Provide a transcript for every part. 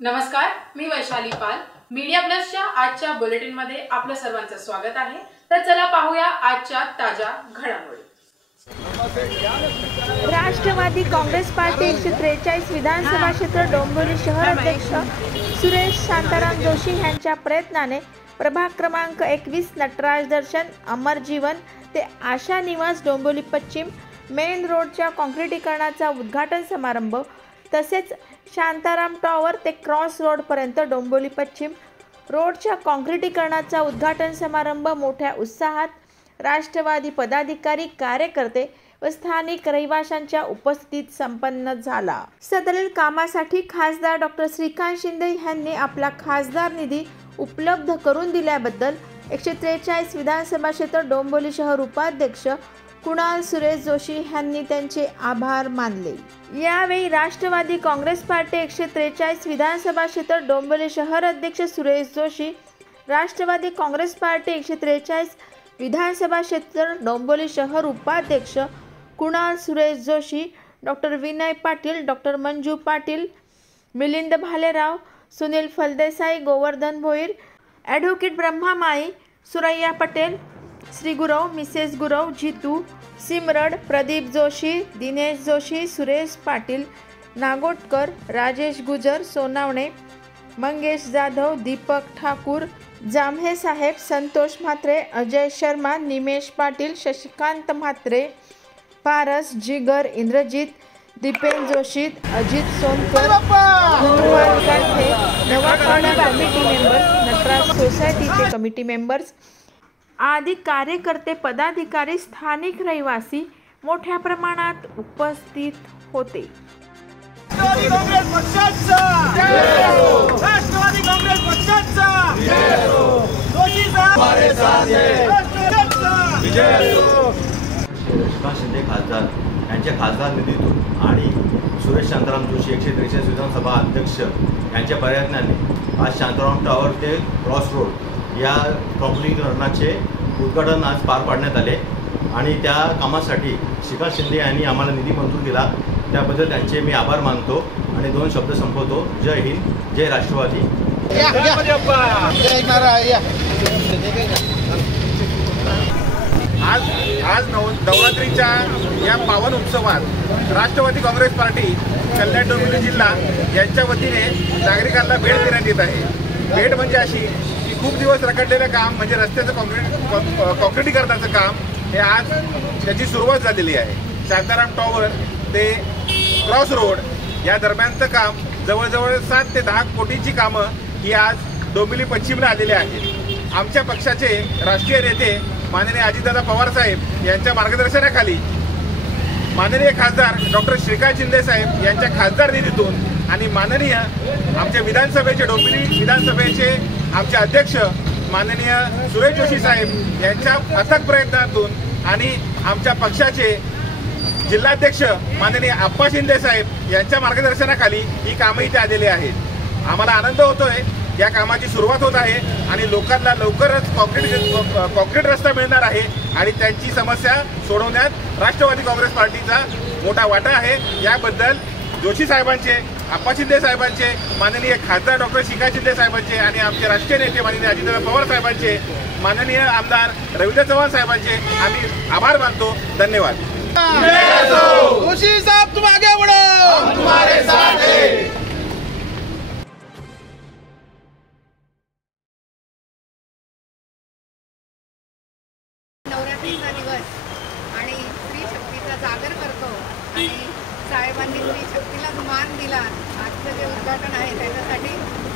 नमस्कार, मी वैशाली पाल. मीडिया प्लसच्या आजच्या बुलेटिनमध्ये आपलं सर्वांचं स्वागत आहे. तर चला पाहूया आजच्या ताज्या घडामोडी. राष्ट्रवादी काँग्रेस पार्टी 143 विधानसभा क्षेत्र डोंबिवली शहर अध्यक्ष सुरेश शांताराम जोशी यांच्या प्रयत्नाने प्रभाग क्रमांक 21 नटराज दर्शन अमर जीवन ते आशा निवास डोंबिवली पश्चिम मेन रोडच्या काँक्रिटीकरणाचा उद्घाटन समारंभ तसेच शांताराम टॉवर ते क्रॉस रोडपर्यंत डोंबिवली पश्चिम रोडच्या काँक्रिटीकरणाचा उद्घाटन समारंभ मोठ्या उत्साहात राष्ट्रवादी पदाधिकारी कार्यकर्ते व स्थानिक रहिवाशांच्या उपस्थितीत संपन्न झाला. सदरील कामासाठी खासदार डॉक्टर श्रीकांत शिंदे यांनी आपला खासदार निधी उपलब्ध करून दिल्याबद्दल 143 विधानसभा क्षेत्र डोंबिवली शहर उपाध्यक्ष कुणाल सुरेश जोशी यांनी त्यांचे आभार मानले. यावेळी राष्ट्रवादी काँग्रेस पार्टी 143 विधानसभा क्षेत्र डोंबिवली शहर अध्यक्ष सुरेश जोशी, राष्ट्रवादी काँग्रेस पार्टी 143 विधानसभा क्षेत्र डोंबिवली शहर उपाध्यक्ष Kunal Suresh Joshi, doctor Vinay Patil, doctor Manju Patil, Milind Bhalerao, Sunil Phaldesai, Govardhan Bhoir, advocate Brahma माई, सुरैया पटेल, श्री गुरव, मिसेस गुरव, जितू, सिमरड, प्रदीप जोशी, दिनेश जोशी, सुरेश पाटील, नागोटकर, राजेश गुजर, सोनावणे, मंगेश जाधव, दीपक ठाकूर, जाम्हे साहेब, संतोष म्हात्रे, अजय शर्मा, निमेश पाटील, शशिकांत म्हात्रे, पारस, जिगर, इंद्रजित, दीपेन जोशी, अजित सोनकर, हनुमान गांधे, नवाखाडी कमिटी मेंबर्स, नटराज सोसायटीचे कमिटी मेंबर्स आदी कार्यकर्ते पदाधिकारी स्थानिक रहिवासी मोठ्या प्रमाणात उपस्थित होते. राष्ट्रवादी काँग्रेस पक्षाचा जय हो. राष्ट्रवादी काँग्रेस पक्षाचा जय हो. जोशी साहेब हमारे साथ हैं. राष्ट्रवादीचा विजय हो. श्रीकांत शिंदे खासदार यांच्या खासदार निधीतून आणि सुरेश शांताराम जोशी 143 विधानसभा अध्यक्ष यांच्या प्रयत्नाने आज शांताराम टॉवर ते क्रॉस रोड या काँक्रिटीकरणाचे उद्घाटन आज पार पाडण्यात आले आणि त्या कामासाठी श्रीकांत शिंदे यांनी आम्हाला निधी मंजूर केला. त्याबद्दल त्यांचे मी आभार मानतो आणि 2 शब्द संपवतो. जय हिंद, जय राष्ट्रवादी. आज नवरात्रीच्या या पावन उत्सवात राष्ट्रवादी काँग्रेस पार्टी कल्याण डोंबिवली जिल्हा यांच्या वतीने नागरिकांना भेट देण्यात येत आहे. भेट म्हणजे अशी की खूप दिवस रखडलेलं काम म्हणजे रस्त्याचं काँक्रिटीकरणाचं काम हे आज त्याची सुरुवात झालेली आहे. शांताराम टॉवर ते क्रॉस रोड या दरम्यानचं काम जवळजवळ 7 ते 10 कोटींची कामं ही आज डोंबिवली पश्चिमला आलेली आहेत. आमच्या पक्षाचे राष्ट्रीय नेते माननीय अजितदादा पवार साहेब यांच्या मार्गदर्शनाखाली माननीय खासदार डॉक्टर श्रीकांत शिंदे साहेब यांच्या खासदार निधीतून आणि माननीय आमच्या विधानसभेचे डोंबिवली विधानसभेचे आमचे अध्यक्ष माननीय सुरेश जोशी साहेब यांच्या अथक प्रयत्नातून आणि आमच्या पक्षाचे जिल्हाध्यक्ष माननीय आप्पा शिंदे साहेब यांच्या मार्गदर्शनाखाली ही कामं इथे आलेली आहेत. आम्हाला आनंद होतोय. या कामाची सुरुवात होत आहे आणि लोकांना लवकरच काँक्रीट रस्ता मिळणार आहे आणि त्यांची समस्या सोडवण्यात राष्ट्रवादी काँग्रेस पार्टीचा मोठा वाटा आहे. याबद्दल जोशी साहेबांचे, आप्पा शिंदे साहेबांचे, माननीय खासदार डॉक्टर श्रीकांत शिंदे साहेबांचे आणि आमचे राष्ट्रीय नेते माननीय अजितदादा पवार साहेबांचे, माननीय आमदार रवींद्र चव्हाण साहेबांचे आम्ही आभार मानतो. धन्यवाद. जोशी साहब तुम आगे बढ़ो, हम तुम्हारे साथ हैं. नवरात्रीचा दिवस आणि स्त्री शक्तीचा जागर करतो आणि साहेबांनी स्त्री शक्तीला मान दिला. आजचं जे उद्घाटन आहे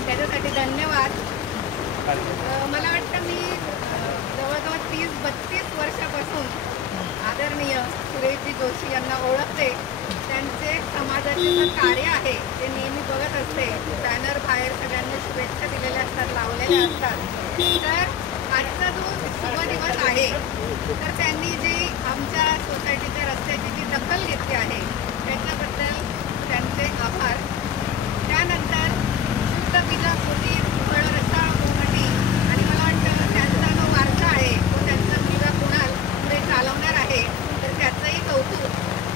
त्याच्यासाठी धन्यवाद. मला वाटतं मी जवळजवळ 30-32 वर्षापासून आदरणीय सुरेशजी जोशी यांना ओळखते. त्यांचे समाजाचे कार्य आहे ते नेहमी बघत असते. बॅनर बाहेर सगळ्यांनी शुभेच्छा दिलेल्या असतात, लावलेल्या असतात. तर आजचा जो शुभ दिवस आहे तर त्यांनी जी आमच्या सोसायटीच्या रस्त्याची जी दखल घेतली आहे त्याच्याबद्दल त्यांचे आभार. त्यानंतर शुद्ध बीजाकृती फळ रसाळ कोकणी आणि मला वाटतं त्यांचा जो वारसा आहे तो त्यांचा मुलगा कुणाल पुढे चालवणार आहे तर त्याचंही कौतुक.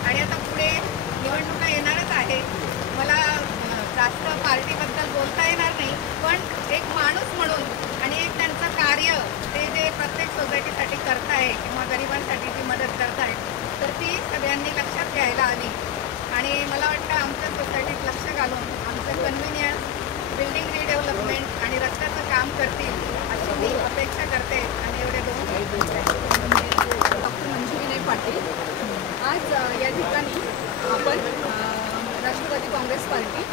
आणि आता पुढे निवडणुका येणारच आहे. मला जास्त पार्टीबद्दल बोलता सगळ्यांनी लक्षात घ्यायला हवी आणि मला वाटतं आमच्या सोसायटीत लक्ष घालून आमचं कन्व्हिनियन्स, बिल्डिंग रिडेव्हलपमेंट आणि रस्त्याचं काम करतील अशी मी अपेक्षा करते. आणि एवढे डॉक्टर मंजू विनय पाटील. आज या ठिकाणी आपण राष्ट्रवादी काँग्रेस पार्टी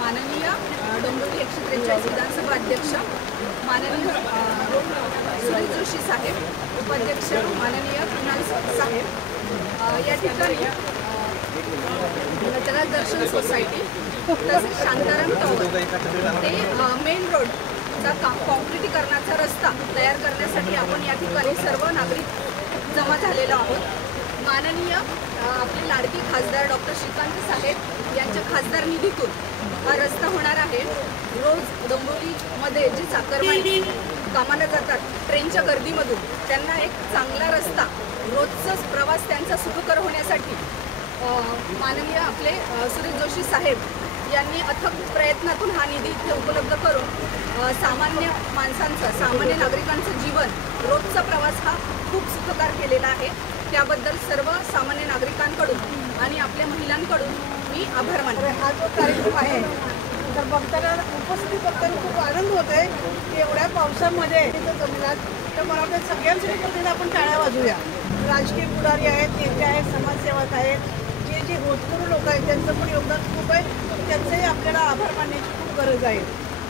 माननीय डोंबिवली 143 विधानसभा अध्यक्ष माननीय सुरेश जोशी साहेब, उपाध्यक्ष माननीय कुणाल साहेब, या ठिकाणी नटराज दर्शन सोसायटी तसेच शांताराम टॉवर ते मेन रोडचा कॉन्क्रिटीकरणाचा रस्ता तयार करण्यासाठी आपण या ठिकाणी सर्व नागरिक जमा झालेलो आहोत. माननीय आपले लाडके खासदार डॉक्टर श्रीकांत साहेब यांच्या खासदार निधीतून हा रस्ता होणार आहे. रोज डोंबिवलीमध्ये जे चाकरमानी कामाला जातात ट्रेनच्या गर्दीमधून त्यांना एक चांगला रस्ता, रोजचाच प्रवास त्यांचा सुखकर होण्यासाठी माननीय आपले सुरेश जोशी साहेब यांनी अथक प्रयत्नातून हा निधी इथे उपलब्ध करून सामान्य माणसांचं, सामान्य नागरिकांचं जीवन, रोजचा प्रवास हा खूप सुखकर केलेला आहे. त्याबद्दल सर्व सामान्य नागरिकांकडून आणि आपल्या महिलांकडून मी आभार मानते. हा जो कार्यक्रम आहे तर बघताना उपस्थित बघताना खूप आनंद होत आहे की एवढ्या पावसामध्ये तिथं जमिनात तर मला वाटतं सगळ्यांसाठी पद्धतीने आपण टाळ्या वाजूया. राजकीय पुढारी आहेत, नेते आहेत, समाजसेवक आहेत, जे होतकरू लोक आहेत त्यांचं पण योगदान खूप आहे. त्यांचंही आपल्याला आभार मानण्याची खूप गरज आहे.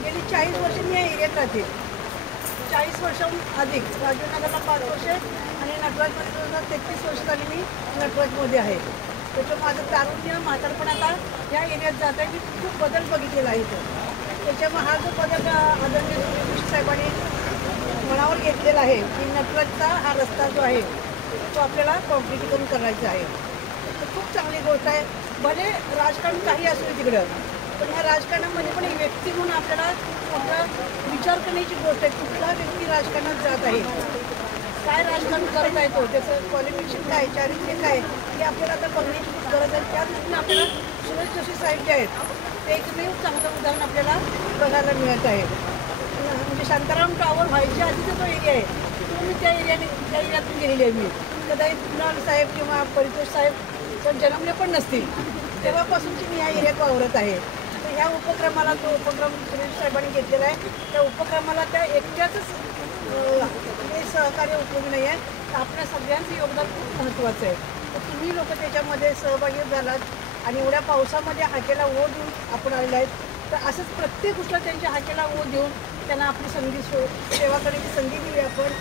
गेली 40 वर्ष मी या एरियात राहते. 40 वर्षाहून अधिक राजीवनगरला 5 वर्ष आणि नटराजमध्ये 33 वर्ष झाली मी नटराजमध्ये आहे. त्याच्यामुळे माझं तारुण्य म्हातारपण आता या एरियात जात आहे. मी खूप बदल बघितलेला आहे इथं. त्याच्यामुळे हा जो बदल आदरणीय जोशी साहेबांनी मनावर घेतलेला आहे की नटराजचा हा रस्ता जो आहे तो आपल्याला कॉन्क्रिटीकरण करायचा आहे. खूप चांगली गोष्ट आहे. भले राजकारण काही असू तिकडं, पण ह्या राजकारणामध्ये पण एक व्यक्ती म्हणून आपल्याला आपला विचार करण्याची गोष्ट आहे. कुठला व्यक्ती राजकारणात जात आहे, काय राजकारण करत आहे, तो त्याचं क्वालिफिकेशन काय, चारित्र्य काय, हे आपल्याला आता बघण्याची खूप गरज आहे. त्या दृष्टीने आपल्याला सुरेश जोशी साहेब जे आहेत ते एकमेव चांगलं उदाहरण आपल्याला बघायला मिळत आहे. म्हणजे शांताराम टॉवर व्हायच्या आधीचा जो एरिया आहे तो मी त्या एरियातून गेलेली आहे. मी कदाचित कुणाल साहेब किंवा परितोष साहेब तर जन्मले पण नसतील, तेव्हापासूनची मी ह्या एरियात वावरत आहे. तर ह्या उपक्रमाला जो उपक्रम सुरेश साहेबांनी घेतलेला आहे त्या उपक्रमाला त्या एकट्याचंच हे सहकार्य उपयोगी नाही आहे. तर आपल्या सगळ्यांचं योगदान खूप महत्त्वाचं आहे. तर तुम्ही लोक त्याच्यामध्ये सहभागी झालात आणि एवढ्या पावसामध्ये हाकेला ओढ देऊन आपण आलेले आहेत. तर असंच प्रत्येक गोष्ट त्यांच्या हाकेला ओढ देऊन त्यांना आपली सेवा करण्याची संधी दिली आपण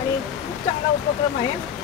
आणि खूप चांगला उपक्रम आहे.